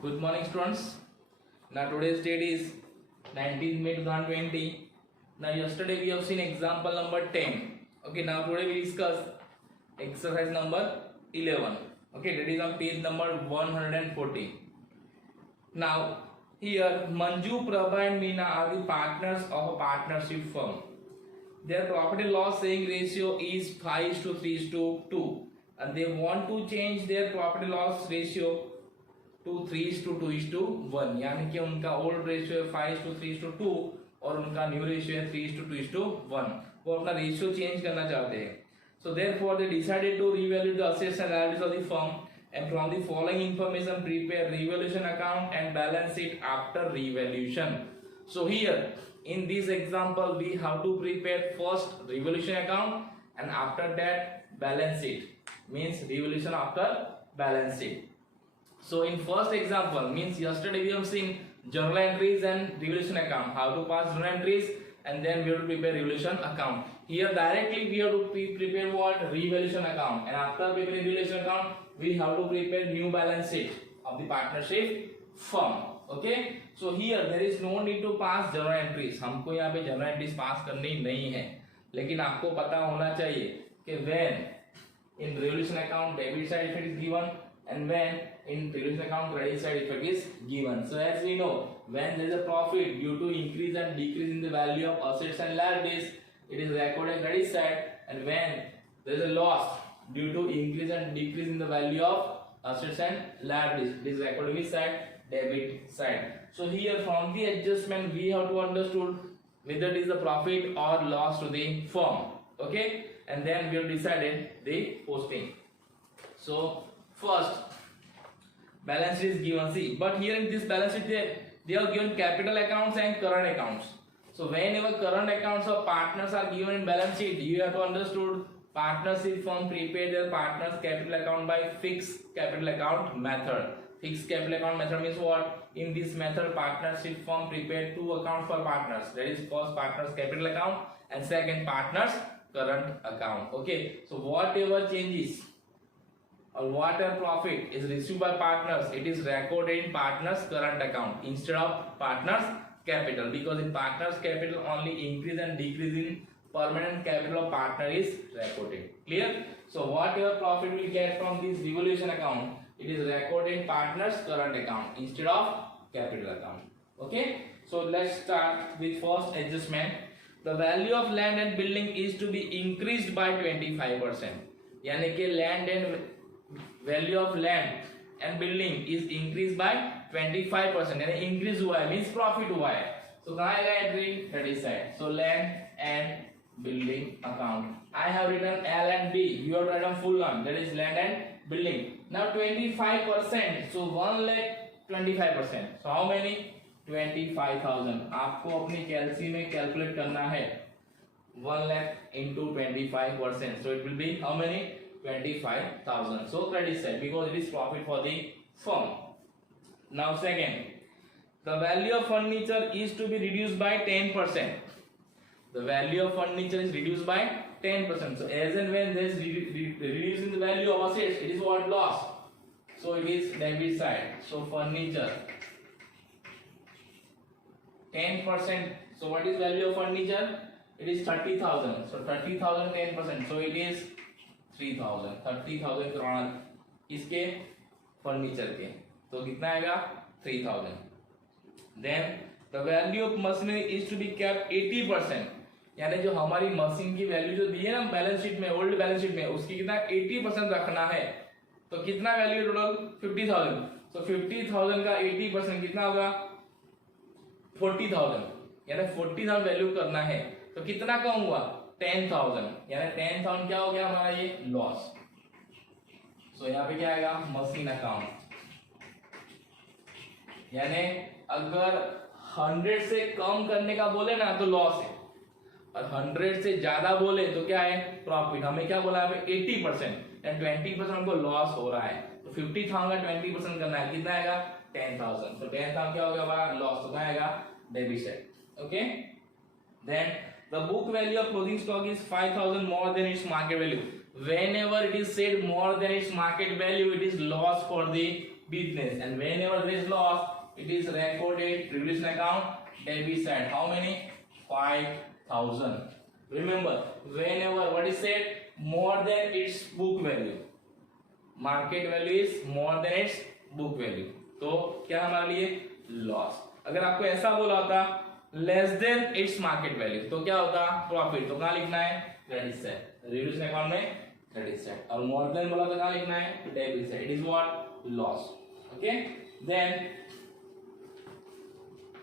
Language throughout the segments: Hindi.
Good morning, students. Now today's date is 19th May 2020. Now yesterday we have seen example number 10. Okay, now today we discuss exercise number 11. Okay, that is on page number 140. Now here Manju, Prabha and Meena are the partners of a partnership firm. Their profit and loss saying ratio is 5:3:2 and they want to change their profit and loss ratio to 3:2:1, यानी कि उनका ओल्ड रेशियो है 5:3:2 और उनका न्यू रेशियो है 3:2:1. वो अपना रेशियो चेंज करना चाहते हैं. So therefore they decided to revalue the assets and liabilities of the firm and from the following information prepare revaluation account and balance sheet after revaluation. So here in this example we have to prepare first revaluation account and after that balance sheet, means revaluation after balance sheet. So in first example, means yesterday we have seen journal entries and revaluation account, how to pass journal entries and then we have to prepare revaluation account. Here directly we have to prepare what? Revaluation account, and after preparing revaluation account we have to prepare new balance sheet of the partnership firm. Okay, so here there is no need to pass journal entries. हमको यहाँ पे journal entries pass करनी नहीं है, लेकिन आपको पता होना चाहिए कि when in revaluation account debit side effect is given and when in revaluation account credit side effect is given. So as we know, when there is a profit due to increase and decrease in the value of assets and liabilities, it is recorded credit side, and when there is a loss due to increase and decrease in the value of assets and liabilities, it is recorded which side? Debit side. So here from the adjustment we have to understood whether it is a profit or loss to the firm. Okay, and then we have decided the posting. So first balance sheet is given. See, but here in this balance sheet they have given capital accounts and current accounts. So whenever current accounts of partners are given in balance sheet, you have to understood partnership firm prepare their partners capital account by fixed capital account method. Fixed capital account method means what? In this method partnership firm prepare two accounts for partners, that is first partners capital account and second partners current account. Okay, so whatever changes or whatever profit is received by partners, it is recorded in partners current account instead of partners capital, because in partners capital only increase and decrease in permanent capital of partner is recorded. Clear? So whatever profit we get from this revaluation account, it is recorded in partners current account instead of capital account. Okay, so let's start with first adjustment. The value of land and building is to be increased by 25%. यानी कि land and value of land and building is increased by 25%, यानी increase हुआ है, means profit हुआ है. So कहाँ आएगा entry? Credit side. So land and building account. I have written L and B. You have written full one, that is land and building. Now 25%. So 1,25%. So how many? 25,000. आपको अपनी कैलसी में कैलकुलेट करना है 1 lakh into 25%. So it will be how many? 25,000. So credit side, because it is profit for the firm. Now second, the value of furniture is to be reduced by 10%. The value of furniture is reduced by 10%. So as and when there is reduce in the value of assets, it is what? Loss. So it is debit side. So furniture 10%. So what is value of furniture? It is 30,000. So 30,000 10%. So it is 3,000. 30,000 crore इसके फर्नीचर के, तो कितना आएगा? 3,000. Then the value of machinery is to be kept 80%. यानी जो हमारी मशीन की वैल्यू जो दी है ना बैलेंस शीट में, ओल्ड बैलेंस शीट में, उसकी कितना 80% रखना है. तो कितना वैल्यू टोटल? 50,000. So 50,000 का 80% कितना होगा? 40,000. यानी 40,000 वैल्यू करना है. तो कितना कम हुआ? 10,000. यानी 10,000 क्या हो गया हमारा? ये लॉस. सो यहाँ पे क्या आएगा? Machine account. यानी अगर 100 से कम करने का बोले ना तो लॉस है, और 100 से ज्यादा बोले तो क्या है? प्रॉफिट. हमें क्या बोला है? 80% एंड 20% हमको लॉस हो रहा है. तो 50,000 का 20% करना है, कितना आएगा? 10,000. तो 10,000 क्या हो गया हमारा? लॉस. तो क्या आएगा? Debit side. Okay, then the book value of closing stock is 5,000 more than its market value. whenever it is said more than its market value, it is loss for the business, and whenever there is loss, it is recorded revaluation account debit side. How many? 5,000. Remember, whenever what is said more than its book value, market value is more than its book value, तो क्या हमारे लिए लॉस. अगर आपको ऐसा बोला होता less than its market value, तो क्या होता? प्रॉफिट. तो कहाँ लिखना है? क्रेडिट साइड, रिवैल्यूएशन अकाउंट में क्रेडिट साइड. और मोर देन बोला तो कहाँ लिखना है? Debit side. It is what? Loss. Okay. Then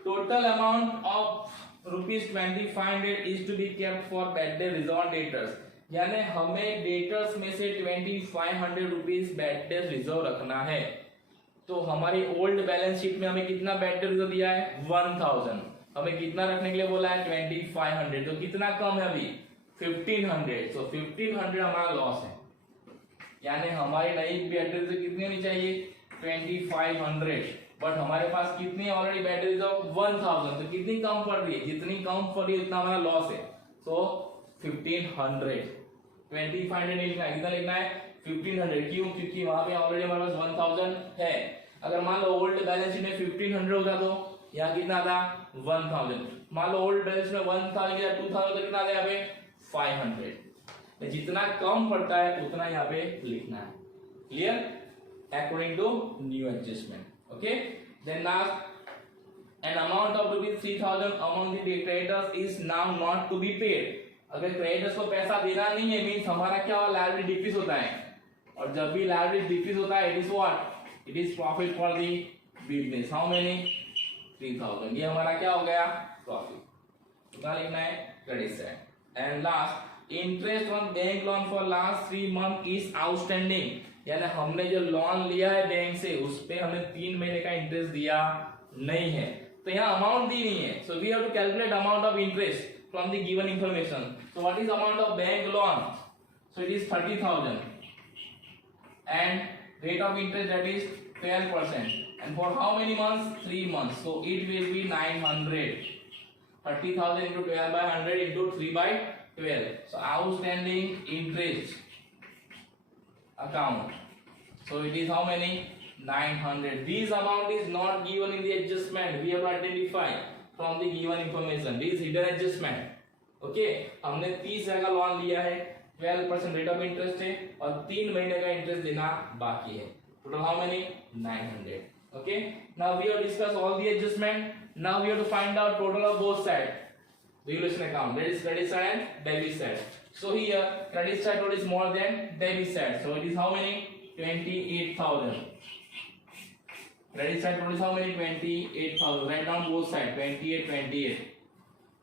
total amount of ₹2500 is to be kept for bad debt reserve debtors. यानी हमें डेटर्स में से ₹2500 बैड डेट रिजर्व रखना है. तो हमारी ओल्ड बैलेंस शीट में हमें कितना बैड डेट रिजर्व दिया है? 1000. हमें कितना रखने के लिए बोला है? 2500. तो कितना कम है अभी? 1500. तो 1500 हमारा लॉस है. यानी हमारी नई बैड डेट रिजर्व कितनी होनी चाहिए? 2500. बट हमारे पास कितनी ऑलरेडी बैड डेट रिजर्व? 1000. तो कितनी कम पड़ रही है? जितनी कम पड़ रही है उतना हमारा लॉस है. तो 1500. 2500 नहीं लिखना है. कितना लिखना है? 1500. क्यों? क्योंकि वहां पे ऑलरेडी हमारे पास 1000 है. अगर मान लो ओल्ड बैलेंस शीट में 1500 होगा तो यहाँ कितना था? 1000. मान लो ओल्ड बैलेंस में 1000 या 2000 तो कितना आता है यहाँ पे? 500. जितना कम पड़ता है उतना यहाँ पे लिखना है. Clear? According to new adjustment. Okay. Then last, an amount of ₹3000 among the creditors is now not to be paid. अगर क्रेडिटर्स को पैसा देना नहीं है मींस हमारा क्या होगा? लायबिलिटी डिक्रीज होता है. और जब भी लायबिलिटी डिक्रीज होता है, it is what? It is profit for the business. How many? 3000. ये हमारा क्या हो गया? प्रॉफिट. कितना लिखना है? Credit side. And last, interest on bank loan for last 3 month is outstanding. यानी हमने जो लोन लिया है बैंक से उस पे हमने 3 महीने का इंटरेस्ट दिया नहीं है. तो यहाँ अमाउंट दी नहीं है. So we have to calculate amount of interest from the given information. So what is amount of bank loan? So it is 30,000 and rate of interest that is 12%, and for how many months? 3 months. So it will be 900. 30,000 into 12 by 100 into 3 by 12. So outstanding interest account. So it is how many? 900. This amount is not given in the adjustment. We have to identify from the given information. This hidden adjustment. Okay. हमने 30,000 का लोन लिया है, 12% रेट ऑफ इंटरेस्ट है और 3 महीने का इंटरेस्ट देना बाकी है. Total how many? 900. Okay. Now we have discussed all the adjustment. Now we have to find out total of both sides. Revaluation account. That is credit side and debit side. So here credit side total is more than debit side. So it is how many? 28,000. Credit side total is how many? 28,000. Write down both sides. 28, 28.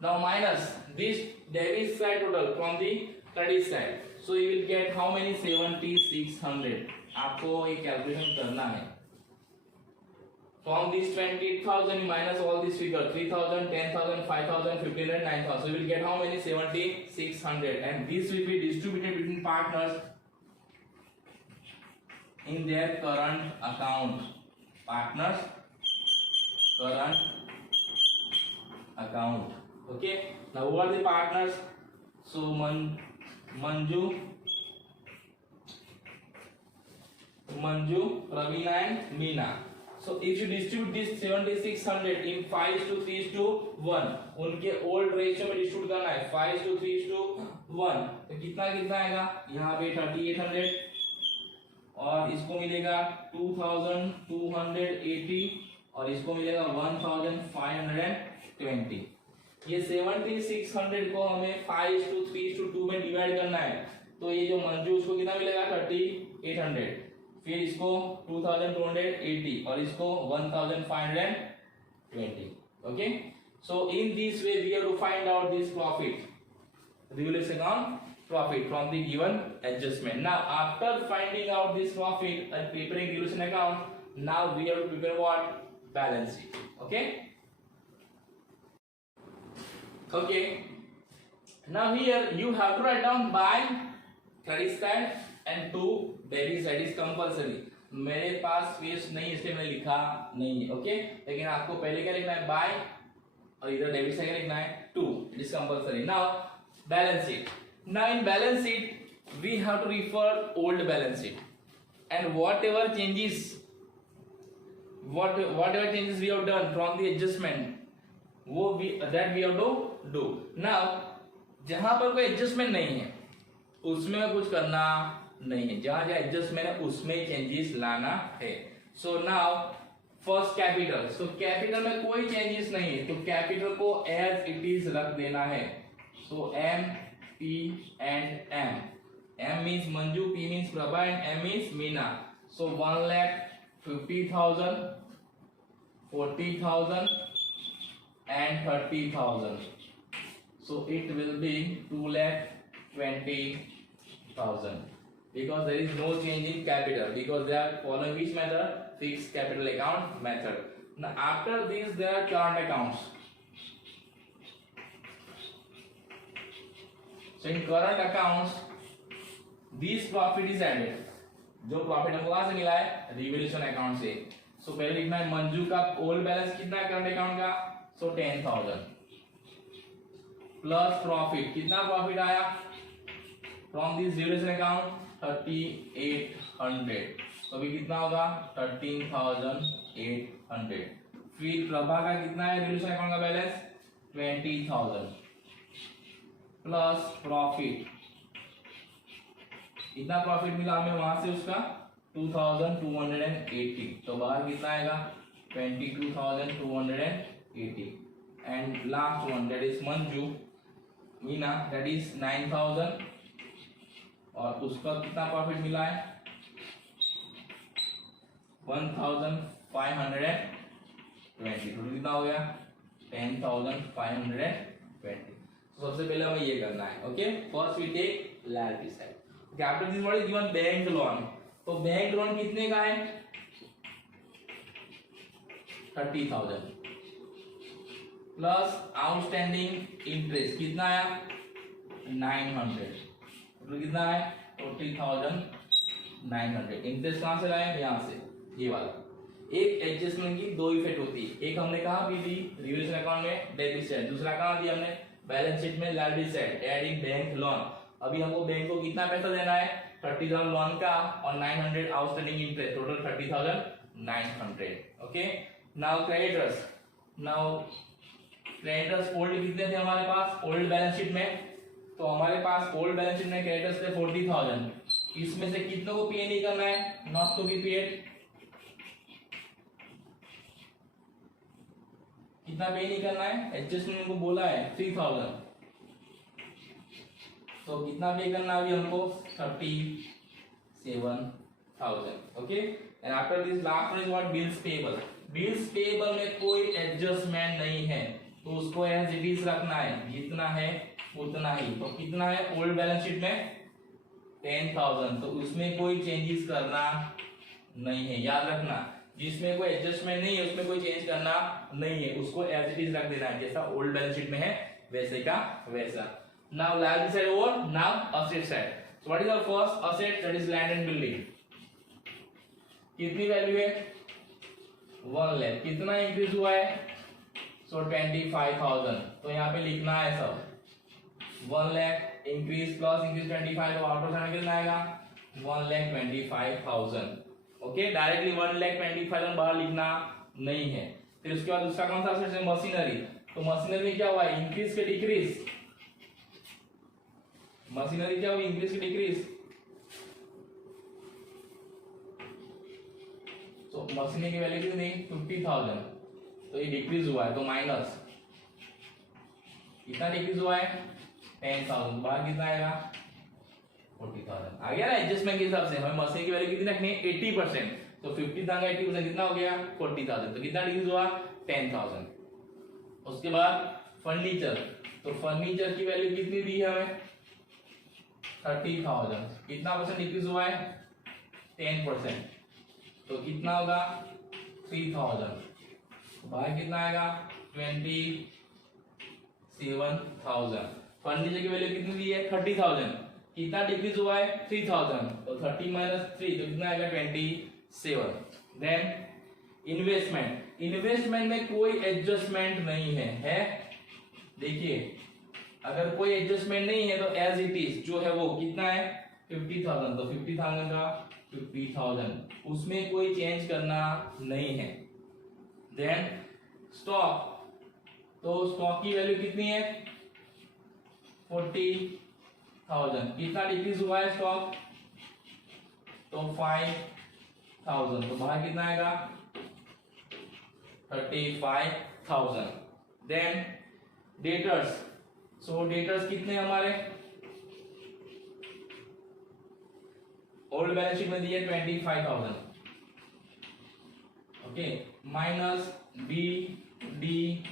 Now minus this debit side total from the credit side. So you will get how many? 7,600. आपको ये कैलकुलेशन करना है. From this 28,000 you minus all these figures: 3,000, 10,000, 5,000, 1,500, 9,000. So you will get how many? 7,600. And this will be distributed between partners in their current account. Partners current account. Okay. Now who are the partners? So Manju, Ravina and Meena. So if you distribute this 7,600 in 5:3:1, उनके ओल्ड रेशियो में डिस्ट्रीब्यूट करना है 5:3:1. तो कितना कितना आएगा? यहाँ पे 3,800 और इसको मिलेगा 2,280 और इसको मिलेगा 1,520. ये 7,600 को हमें 5:3:2 में डिवाइड करना है. तो ये जो मंजू उसको कितना मिलेगा? 3,800. फिर इसको 2,280 और इसको 1,520. Okay. So in this way we have to find out this profit, revaluation account profit from the given adjustment. Now after finding out this profit and preparing revaluation account, now we have to prepare what? Balance sheet. Okay. Okay. Now here you have to write down by credit side and to debit side is compulsory. मेरे पास स्पेस नहीं इसलिए मैंने लिखा नहीं है. ओके. लेकिन आपको पहले क्या लिखना है? बाय और इधर डेबिट साइड लिखना है too. It is compulsory. Now balance sheet. Now in balance sheet we have to refer old balance sheet and whatever changes we have done from the adjustment वो that we have to do. Now जहां पर कोई एडजस्टमेंट नहीं है उसमें कुछ करना नहीं है, जहां जहां एडजस्टमेंट है उसमें चेंजेस लाना है. So now first capital, so capital में कोई चेंजेस नहीं है तो कैपिटल को एज इट इज रख देना है. So M P and M. M means Manju, P means Prabha and M means Meena. So 1,50,000, 40,000 and 30,000. So it will be 2,20,000 because there is no change in capital because they are following which method? Fixed capital account method. Now after this there are current accounts. So in current accounts this profit is added. जो प्रॉफिट हमको कहां से मिला है? रिवोल्यूशन अकाउंट से. सो पहले लिखना है मंजू का ओल्ड बैलेंस कितना है करंट अकाउंट का? सो 10,000 प्लस प्रॉफिट. कितना प्रॉफिट आया फ्रॉम दिस रिवोल्यूशन अकाउंट? 3,800. तो अभी कितना होगा? 13,800. फिर प्रभा का कितना है रिवोल्यूशन अकाउंट का बैलेंस? 20,000 plus profit. इतना प्रॉफिट मिला हमें वहां से उसका 2,280. तो बाहर कितना आएगा? 22,280. And last one that is Manju Meena that is 9,000 और उसका कितना प्रॉफिट मिला है? 1,520. तो कितना हो गया? 10,520. तो सबसे पहले हमें ये करना है. Okay, first we take liability side. After this what is given? Bank loan. तो बैंक लोन कितने का है? 30,000 प्लस आउटस्टैंडिंग इंटरेस्ट कितना आया? 900. तो कितना है? 40,900. इंटरेस्ट कहां से लाए? यहां से, ये वाला. एक एडजस्टमेंट की दो इफेक्ट होती है. एक हमने कहा भी दी रिवोल्यूशन अकाउंट में डेबिट साइड, दूसरा कहा दिया हमने बैलेंस शीट में liability side adding bank loan. अभी हमको बैंक को कितना पैसा देना है? 30,000 लोन का और 900 outstanding interest, total 30,900. Okay, now creditors. Now creditors old कितने थे हमारे पास ओल्ड बैलेंस शीट में? तो हमारे पास ओल्ड बैलेंस शीट में क्रेडिटर्स थे 40,000. इसमें से कितनों को पे नहीं करना है? Not to be paid. कितना पे नहीं करना है? एडजस्टमेंट को बोला है 3,000. तो कितना पे करना अभी हमको? 37,000. Okay, and after this last one is what? Bills payable. Bills payable में कोई एडजस्टमेंट नहीं है तो उसको एज इट इज रखना है, जितना है उतना ही. तो कितना है ओल्ड बैलेंस शीट में? 10,000. तो उसमें कोई चेंजेस करना नहीं है, याद रखना. जिसमें कोई एडजस्टमेंट नहीं है उसमें कोई चेंज करना नहीं है, उसको एज इट इज रख देना है. जैसा ओल्ड बैलेंस शीट में है वैसे का वैसा. Now liability side over, now asset side. So what is our first asset? That is land and building. कितनी वैल्यू है? 1 लाख. कितना इंक्रीज हुआ है? So 25,000. तो यहाँ पे लिखना है सब 1 लाख इंक्रीज प्लस इंक्रीज 25. तो आउटर साइड कितना आएगा? 1,25,000. ओके, डायरेक्टली 1,25,000 बाहर लिखना नहीं है. फिर उसके बाद दूसरा कौन सा asset है? मशीनरी. तो मशीनरी में क्या हुआ? इंक्रीज के डिक्रीज. मशीनरी क्या हुई? इंक्रीज की डिक्रीज. तो मशीनरी की वैल्यू कितनी? 50,000. तो ये डिक्रीज हुआ है तो माइनस. कितना डिक्रीज हुआ है? 10,000. बाहर कितना आएगा? 40,000. आ गया ना एडजस्टमेंट के हिसाब से. हमें मशीनरी की वैल्यू कितनी रखनी है? 80%. तो 50,000 का 80% कितना हो गया? 40,000. तो कितना डिक्रीज हुआ? 10,000. उसके बाद फर्नीचर. तो फर्नीचर की वैल्यू कितनी दी है हमें? 30,000. कितना परसेंट डिक्रीज हुआ है? 10%. तो कितना होगा? 3,000. बाहर कितना आएगा? 27,000. फर्नीचर की वैल्यू कितनी दी है? 30,000. कितना डिक्रीज हुआ है? 3,000. तो 30 माइनस 3 तो कितना आएगा? 27. Then investment. इन्वेस्टमेंट में कोई एडजस्टमेंट नहीं है? देखिए, अगर कोई एडजस्टमेंट नहीं है तो एज इट इज जो है वो कितना है? 50,000, तो 50,000 का 50,000, उसमें कोई चेंज करना नहीं है। देन स्टॉक, तो स्टॉक की वैल्यू कितनी है 40,000, कितना डिक्रीज हुआ है स्टॉक, तो 5,000, तो बाहर कितना आएगा 35,000। देन डेटर्स, सो डेटर्स कितने हमारे ओल्ड बैलेंस शीट में दिए 25,000, okay, minus B D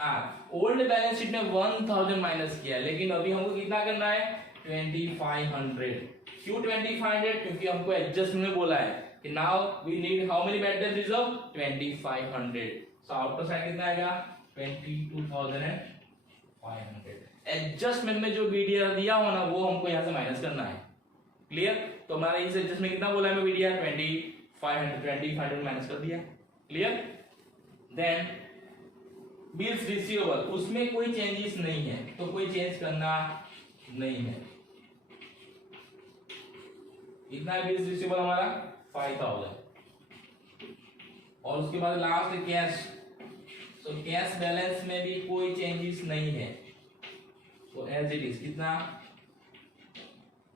R. Old balance sheet में 1000 माइनस किया है, लेकिन अभी हमको कितना करना है 2500। क्यों 2500? क्योंकि हमको एडजस्टमेंट में बोला है कि now we need how many bad debt reserve 2500, so outer side कितना आएगा 22,500। एडजस्टमेंट में जो बीडीआर दिया हो ना वो हमको यहाँ से माइनस करना है। क्लियर? तो हमारा इस एडजस्टमेंट कितना बोला है मैं बीडीआर 2500 माइनस कर दिया। क्लियर? देन बिल्स रिसीवेबल, उसमें कोई चेंजेस नहीं है, तो कोई चेंज करना नहीं है। इतना है बिल्स रिसीवेबल हमारा 5,000। और उसके बाद लास्ट कैश, तो कैश बैलेंस में भी कोई चेंजेस नहीं है, तो एज इट इज कितना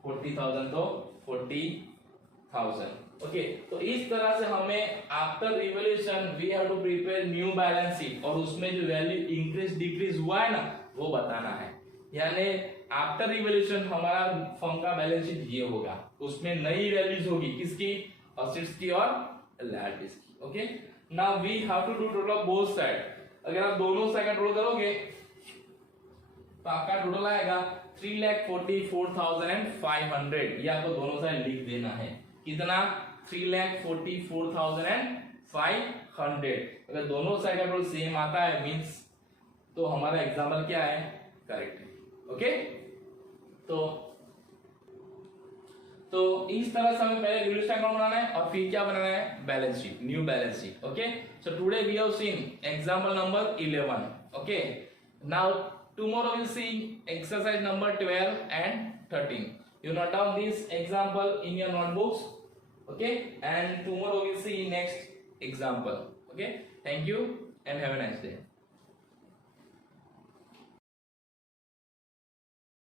40,000, तो 40,000। ओके, तो इस तरह से हमें after revolution we have to prepare new balance sheet, और उसमें जो वैल्यू इंक्रीज डिक्रीज हुआ है ना वो बताना है। यानी आफ्टर रिवॉल्यूशन हमारा फर्म का बैलेंस शीट ये होगा, उसमें नई वैल्यूज होगी किसकी, असेट्स की और लायबिलिटीज की। Okay, now we have to do total of both side. अगर आप दोनों साइड का टोटल करोगे तो आपका टोटल आएगा 3,44,500। ये आपको दोनों साइड लिख देना है, कितना 3,44,500। अगर दोनों साइड का टोटल सेम आता है मींस तो हमारा एग्जाम्पल क्या है, करेक्ट है। ओके, तो इस तरह से हमें पहले रिवॉल्यूशन अकाउंट बनाना है और फिर क्या बनाना है, balance sheet, new balance sheet. Okay, so today we have seen example number 11। Okay, now tomorrow we'll see exercise number 12 and 13. You note down this example in your notebooks. Okay, and tomorrow we'll see next example. Okay, thank you and have a nice day.